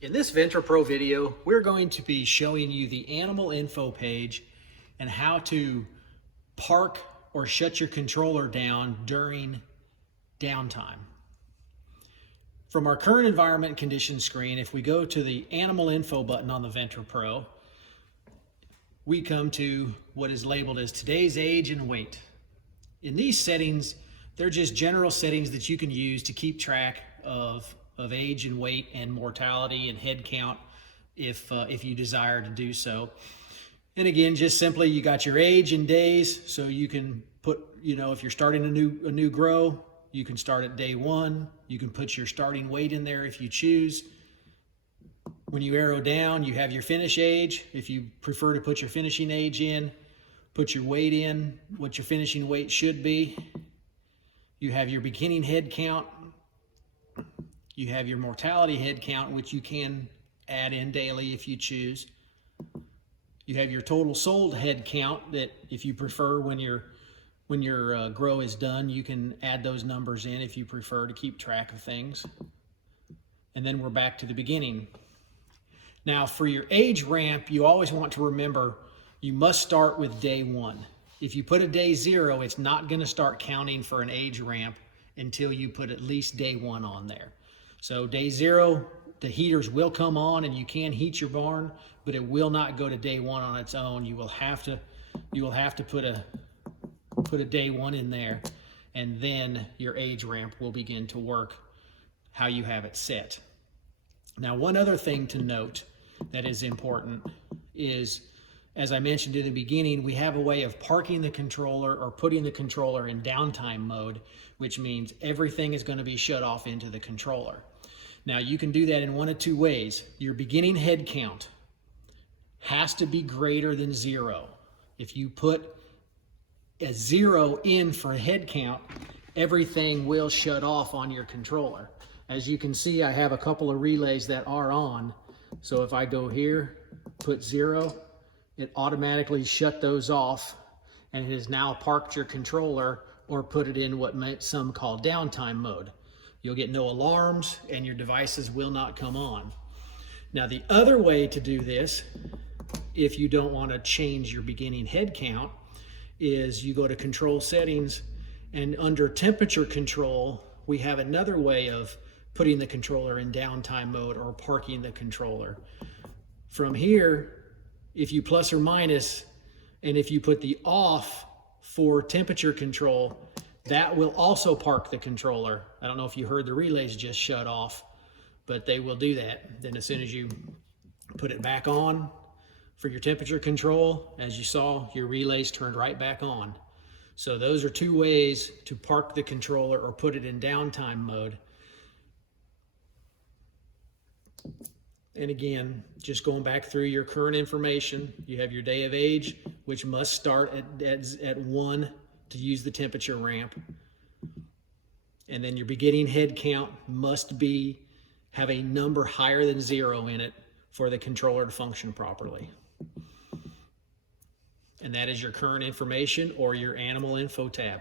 In this Ventra Pro video, we're going to be showing you the animal info page and how to park or shut your controller down during downtime. From our current environment condition screen, if we go to the animal info button on the Ventra Pro, we come to what is labeled as today's age and weight. In these settings, they're just general settings that you can use to keep track of age and weight and mortality and head count if you desire to do so. And again, just simply you got your age in days, so you can put, if you're starting a new grow, you can start at day 1. You can put your starting weight in there if you choose. When you arrow down, you have your finish age. If you prefer to put your finishing age in, put your weight in, what your finishing weight should be. You have your beginning head count. You have your mortality head count, which you can add in daily if you choose. You have your total sold head count that if you prefer when your grow is done, you can add those numbers in if you prefer to keep track of things. And then we're back to the beginning. Now for your age ramp, you always want to remember you must start with day 1. If you put a day 0, it's not going to start counting for an age ramp until you put at least day 1 on there. So day 0, the heaters will come on and you can heat your barn, but it will not go to day 1 on its own. You will have to put a day 1 in there, and then your age ramp will begin to work how you have it set. Now, one other thing to note that is important is, as I mentioned in the beginning, we have a way of parking the controller or putting the controller in downtime mode, which means everything is going to be shut off into the controller. Now you can do that in one of two ways. Your beginning head count has to be greater than 0. If you put a 0 in for head count, everything will shut off on your controller. As you can see, I have a couple of relays that are on. So if I go here, put 0, it automatically shut those off, and it has now parked your controller or put it in what some call downtime mode. You'll get no alarms and your devices will not come on. Now the other way to do this, if you don't want to change your beginning head count, is you go to control settings, and under temperature control, we have another way of putting the controller in downtime mode or parking the controller. From here, if you plus or minus, and if you put the off for temperature control, that will also park the controller. I don't know if you heard the relays just shut off, but they will do that. Then as soon as you put it back on for your temperature control, as you saw, your relays turned right back on. So those are two ways to park the controller or put it in downtime mode. And again, just going back through your current information, you have your day of age, which must start at 1 to use the temperature ramp. And then your beginning head count must have a number higher than 0 in it for the controller to function properly. And that is your current information or your animal info tab.